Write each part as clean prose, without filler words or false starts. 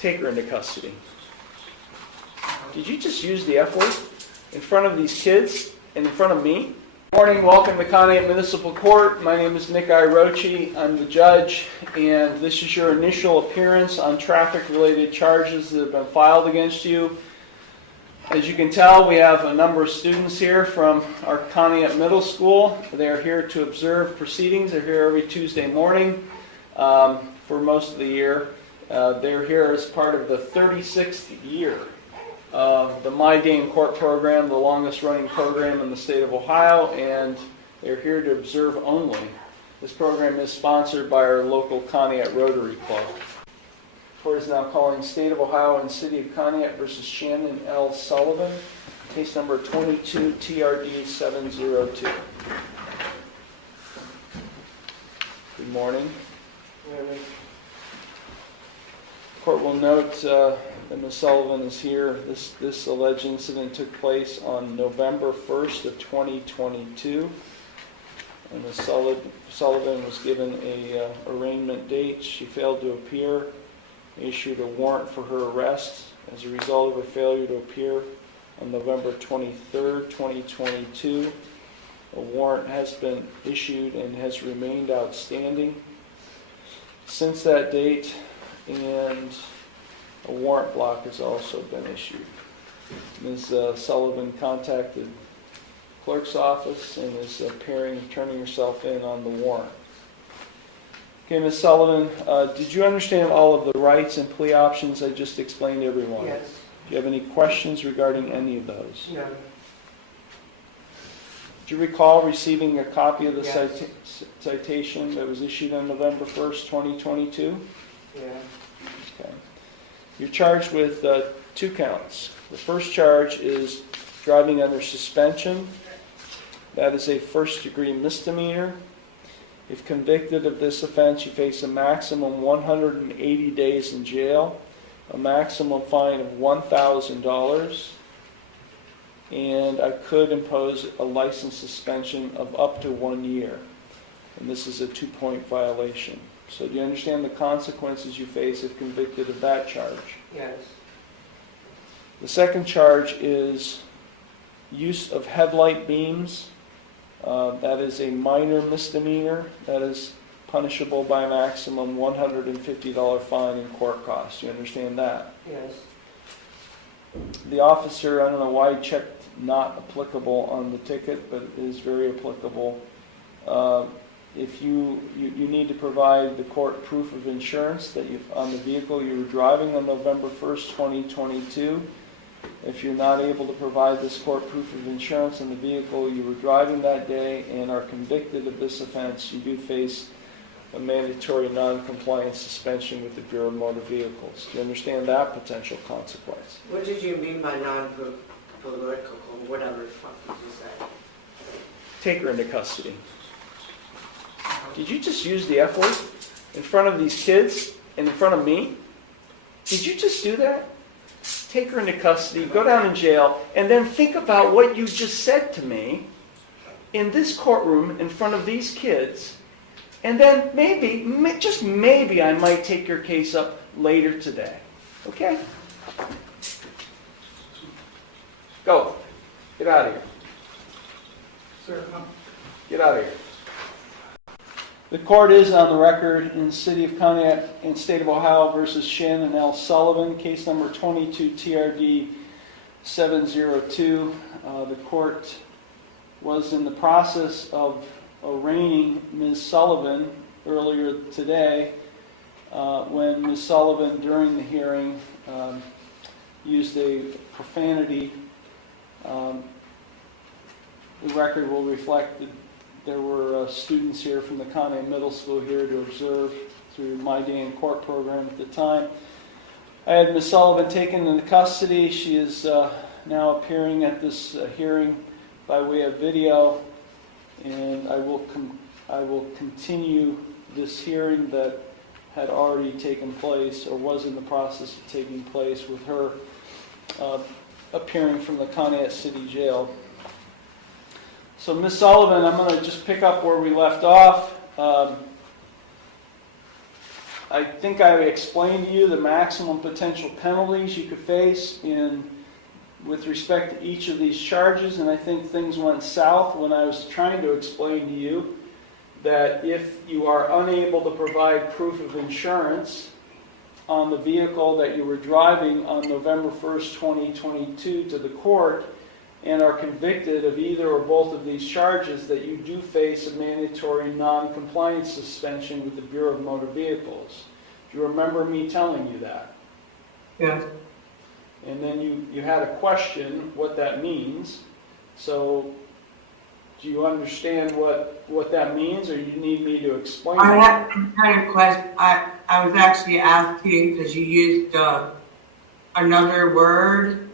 Take her into custody. Did you just use the F word in front of these kids and in front of me? Good morning, welcome to Conneaut Municipal Court. My name is Nick Irochi. I'm the judge, and this is your initial appearance on traffic-related charges that have been filed against you. As you can tell, we have a number of students here from our Conneaut Middle School. They are here to observe proceedings. They're here every Tuesday morning for most of the year. They're here as part of the 36th year of the My Day in Court program, the longest running program in the state of Ohio, and they're here to observe only. This program is sponsored by our local Conneaut Rotary Club. The court is now calling State of Ohio and City of Conneaut versus Shannon L. Sullivan, case number 22 TRD 702. Good morning. The court will note that Ms. Sullivan is here. This alleged incident took place on November 1st of 2022. And Ms. Sullivan was given a arraignment date. She failed to appear. They issued a warrant for her arrest as a result of her failure to appear on November 23rd, 2022. A warrant has been issued and has remained outstanding since that date, and a warrant block has also been issued. Ms. Sullivan contacted the clerk's office and is turning herself in on the warrant. Okay, Ms. Sullivan, did you understand all of the rights and plea options I just explained to everyone? Yes. Do you have any questions regarding any of those? No. Do you recall receiving a copy of the Yes. citation that was issued on November 1st, 2022? Yeah. Okay. You're charged with 2 counts. The first charge is driving under suspension. That is a first-degree misdemeanor. If convicted of this offense, you face a maximum 180 days in jail, a maximum fine of $1,000, and I could impose a license suspension of up to 1 year. And this is a 2-point violation. So do you understand the consequences you face if convicted of that charge? Yes. The second charge is use of headlight beams. That is a minor misdemeanor. That is punishable by a maximum $150 fine and court costs. Do you understand that? Yes. The officer, I don't know why he checked not applicable on the ticket, but it is very applicable. If you need to provide the court proof of insurance that on the vehicle you were driving on November 1st, 2022. If you're not able to provide this court proof of insurance on the vehicle you were driving that day and are convicted of this offense, you do face a mandatory non-compliance suspension with the Bureau of Motor Vehicles. Do you understand that potential consequence? What did you mean by non-political, whatever the fuck did you say? Take her into custody. Did you just use the F word in front of these kids and in front of me? Did you just do that? Take her into custody, go down in jail, and then think about what you just said to me in this courtroom in front of these kids, and then maybe, just maybe, I might take your case up later today. Okay? Go. Get out of here. Sir, Get out of here. The court is on the record in the City of Conneaut and State of Ohio versus Shannon L. Sullivan, case number 22 TRD 702. The court was in the process of arraigning Ms. Sullivan earlier today when Ms. Sullivan, during the hearing, used a profanity. The record will reflect that there were students here from the Conneaut Middle School here to observe through My Day in Court program at the time. I had Ms. Sullivan taken into custody. She is now appearing at this hearing by way of video, and I will continue this hearing that had already taken place or was in the process of taking place with her appearing from the Conneaut City Jail. So Ms. Sullivan, I'm going to just pick up where we left off. I think I explained to you the maximum potential penalties you could face with respect to each of these charges, and I think things went south when I was trying to explain to you that if you are unable to provide proof of insurance on the vehicle that you were driving on November 1st, 2022 to the court and are convicted of either or both of these charges, that you do face a mandatory non-compliance suspension with the Bureau of Motor Vehicles. Do you remember me telling you that? Yes. And then you had a question what that means. So do you understand what that means, or you need me to explain I it? had a question. I was actually asking because you used another word.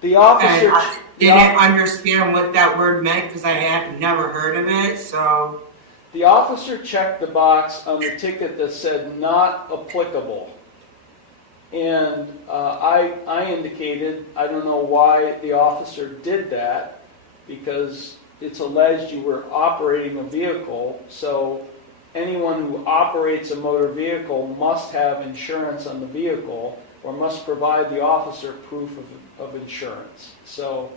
The officer... And I didn't understand what that word meant because I had never heard of it, so... The officer checked the box on the ticket that said not applicable. And I indicated, I don't know why the officer did that, because it's alleged you were operating a vehicle, so anyone who operates a motor vehicle must have insurance on the vehicle or must provide the officer proof of insurance. So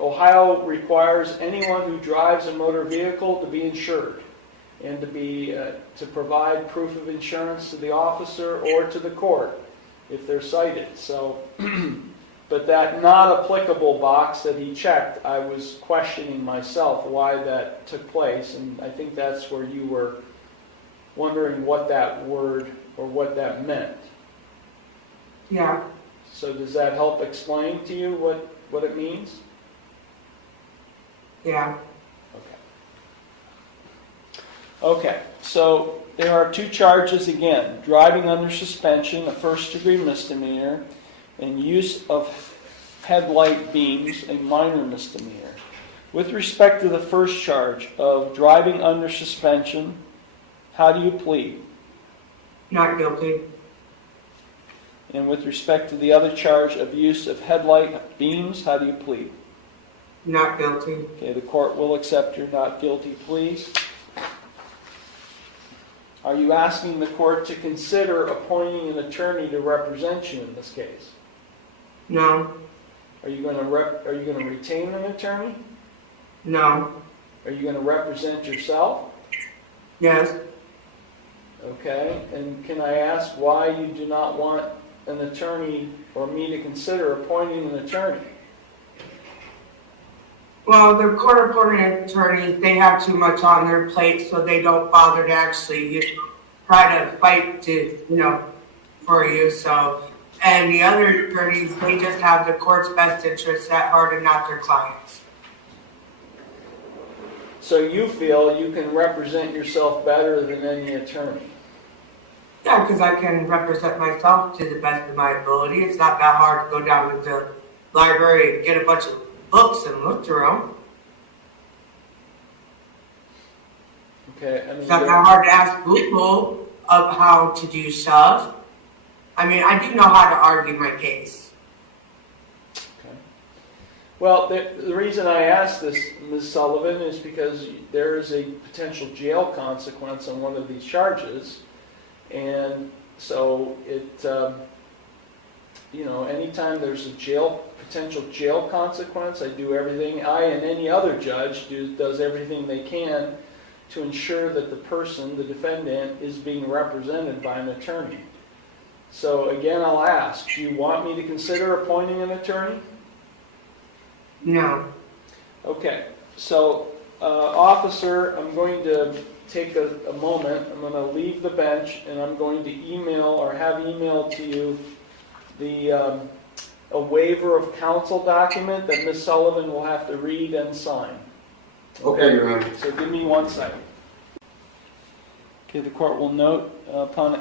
Ohio requires anyone who drives a motor vehicle to be insured and to provide proof of insurance to the officer or to the court if they're cited. So, but that not applicable box that he checked, I was questioning myself why that took place, and I think that's where you were wondering what that word or what that meant. Yeah. So does that help explain to you what it means? Yeah. Okay, so there are two charges again: driving under suspension, a first-degree misdemeanor, and use of headlight beams, a minor misdemeanor. With respect to the first charge of driving under suspension, how do you plead? Not guilty. And with respect to the other charge of use of headlight beams, how do you plead? Not guilty. Okay, the court will accept your not guilty pleas. Are you asking the court to consider appointing an attorney to represent you in this case? No. Are you going to retain an attorney? No. Are you going to represent yourself? Yes. Okay, and can I ask why you do not want an attorney or me to consider appointing an attorney? Well, the court-appointed attorneys, they have too much on their plate, so they don't bother to actually try to fight for you. So, and the other attorneys, they just have the court's best interests at heart and not their clients. So you feel you can represent yourself better than any attorney? Yeah, because I can represent myself to the best of my ability. It's not that hard to go down to the library and get a bunch of books and look through them. Okay, I mean, It's not that hard to ask Google of how to do stuff. I mean, I do know how to argue my case. okay. Well, the reason I asked this, Ms. Sullivan, is because there is a potential jail consequence on one of these charges, and so anytime there's a potential jail consequence, I do everything. I and any other judge does everything they can to ensure that the person, the defendant, is being represented by an attorney. So again, I'll ask, do you want me to consider appointing an attorney? No. Okay, so officer, I'm going to take a moment. I'm going to leave the bench and I'm going to email or have emailed to you a waiver of counsel document that Ms. Sullivan will have to read and sign. Okay, Your Honor. So give me 1 second. Okay, the court will note upon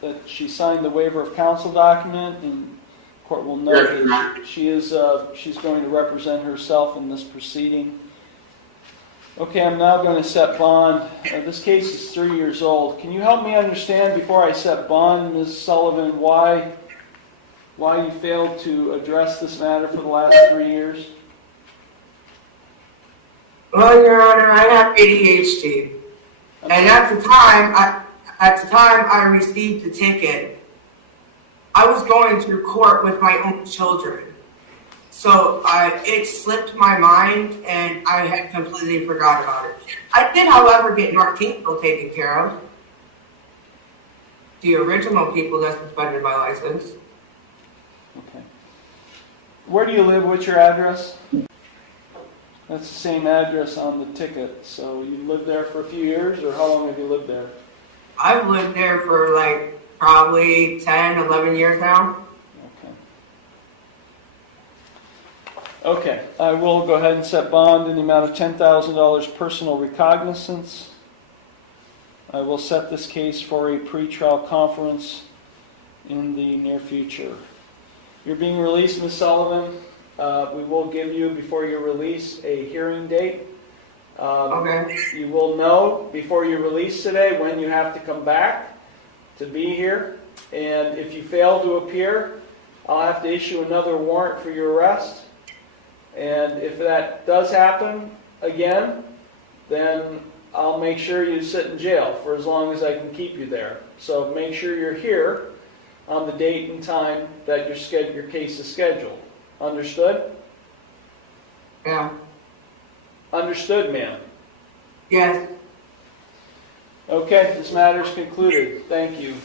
that she signed the waiver of counsel document, and the court will note that she's going to represent herself in this proceeding. Okay, I'm now going to set bond. This case is 3 years old. Can you help me understand before I set bond, Ms. Sullivan, why you failed to address this matter for the last 3 years? Well, Your Honor, I have ADHD. And at the time I received the ticket, I was going through court with my own children. So it slipped my mind, and I had completely forgot about it. I did, however, get North Kingsville taken care of. The original people that suspended my license. Okay. Where do you live? What's your address? That's the same address on the ticket. So you lived there for a few years, or how long have you lived there? I've lived there for like probably 10, 11 years now. Okay, I will go ahead and set bond in the amount of $10,000 personal recognizance. I will set this case for a pretrial conference in the near future. You're being released, Ms. Sullivan. We will give you, before your release, a hearing date. Okay. You will know before you release today when you have to come back to be here. And if you fail to appear, I'll have to issue another warrant for your arrest. And if that does happen again, then I'll make sure you sit in jail for as long as I can keep you there. So make sure you're here on the date and time that your case is scheduled. Understood? Yeah. Understood, ma'am. Yes. Okay, this matter is concluded. Thank you.